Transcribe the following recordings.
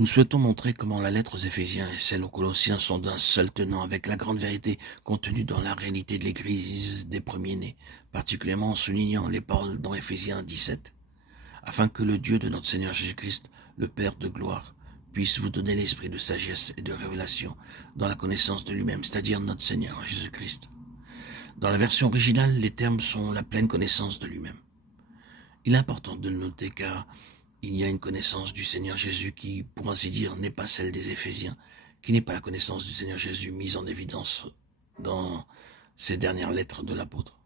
Nous souhaitons montrer comment la lettre aux Éphésiens et celle aux Colossiens sont d'un seul tenant avec la grande vérité contenue dans la réalité de l'Église des premiers-nés, particulièrement en soulignant les paroles dans Éphésiens 17, afin que le Dieu de notre Seigneur Jésus-Christ, le Père de gloire, puisse vous donner l'esprit de sagesse et de révélation dans la connaissance de lui-même, c'est-à-dire notre Seigneur Jésus-Christ. Dans la version originale, les termes sont la pleine connaissance de lui-même. Il est important de le noter car il y a une connaissance du Seigneur Jésus qui, pour ainsi dire, n'est pas celle des Éphésiens, qui n'est pas la connaissance du Seigneur Jésus mise en évidence dans ces dernières lettres de l'apôtre.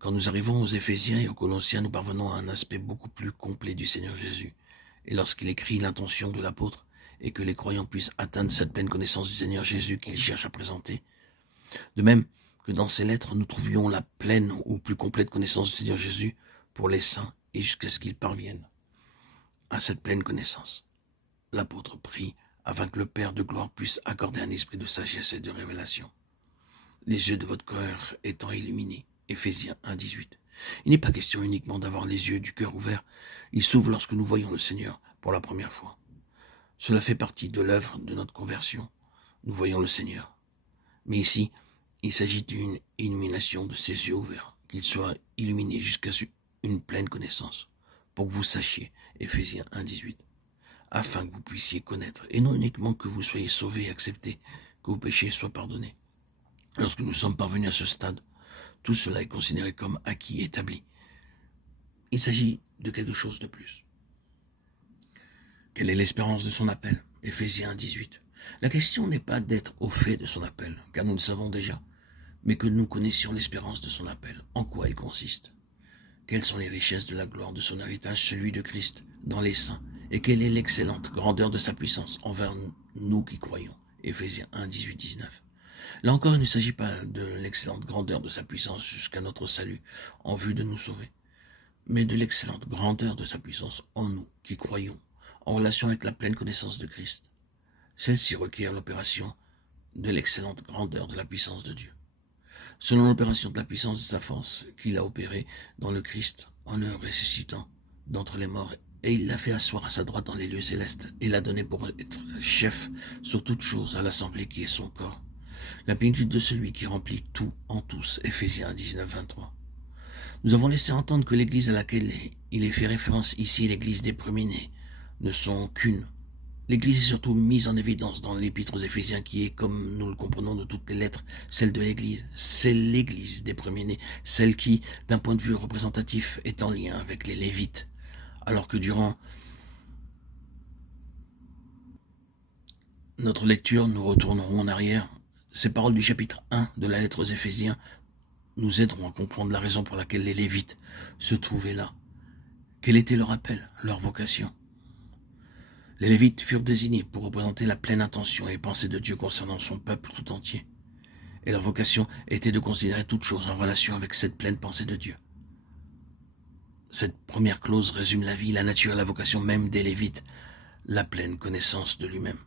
Quand nous arrivons aux Éphésiens et aux Colossiens, nous parvenons à un aspect beaucoup plus complet du Seigneur Jésus. Et lorsqu'il écrit l'intention de l'apôtre et que les croyants puissent atteindre cette pleine connaissance du Seigneur Jésus qu'il cherche à présenter, de même que dans ces lettres, nous trouvions la pleine ou plus complète connaissance du Seigneur Jésus pour les saints et jusqu'à ce qu'ils parviennent à cette pleine connaissance. L'apôtre prie afin que le Père de gloire puisse accorder un esprit de sagesse et de révélation. Les yeux de votre cœur étant illuminés. Éphésiens 1, 18. Il n'est pas question uniquement d'avoir les yeux du cœur ouverts. Ils s'ouvrent lorsque nous voyons le Seigneur pour la première fois. Cela fait partie de l'œuvre de notre conversion. Nous voyons le Seigneur. Mais ici, il s'agit d'une illumination de ses yeux ouverts, qu'ils soient illuminés jusqu'à une pleine connaissance, pour que vous sachiez, Éphésiens 1, 18, afin que vous puissiez connaître, et non uniquement que vous soyez sauvés et acceptés, que vos péchés soient pardonnés. Lorsque nous sommes parvenus à ce stade, tout cela est considéré comme acquis, établi. Il s'agit de quelque chose de plus. Quelle est l'espérance de son appel? Éphésiens 1, 18. La question n'est pas d'être au fait de son appel, car nous le savons déjà, mais que nous connaissions l'espérance de son appel. En quoi elle consiste? Quelles sont les richesses de la gloire de son héritage, celui de Christ, dans les saints? Et quelle est l'excellente grandeur de sa puissance envers nous qui croyons? Éphésiens 1, 18, 19. Là encore, il ne s'agit pas de l'excellente grandeur de sa puissance jusqu'à notre salut, en vue de nous sauver, mais de l'excellente grandeur de sa puissance en nous qui croyons, en relation avec la pleine connaissance de Christ. Celle-ci requiert l'opération de l'excellente grandeur de la puissance de Dieu. Selon l'opération de la puissance de sa force qu'il a opérée dans le Christ en le ressuscitant d'entre les morts, et il l'a fait asseoir à sa droite dans les lieux célestes, et l'a donné pour être chef sur toute chose à l'assemblée qui est son corps. La plénitude de celui qui remplit tout en tous, Éphésiens 19, 23. Nous avons laissé entendre que l'église à laquelle il est fait référence ici, l'église des premiers-nés, ne sont qu'une. L'église est surtout mise en évidence dans l'épître aux Éphésiens qui est, comme nous le comprenons de toutes les lettres, celle de l'église. C'est l'église des premiers-nés, celle qui, d'un point de vue représentatif, est en lien avec les Lévites. Alors que durant notre lecture, nous retournerons en arrière. Ces paroles du chapitre 1 de la lettre aux Éphésiens nous aideront à comprendre la raison pour laquelle les Lévites se trouvaient là. Quel était leur appel, leur vocation? Les Lévites furent désignés pour représenter la pleine intention et pensée de Dieu concernant son peuple tout entier. Et leur vocation était de considérer toute chose en relation avec cette pleine pensée de Dieu. Cette première clause résume la vie, la nature et la vocation même des Lévites, la pleine connaissance de lui-même.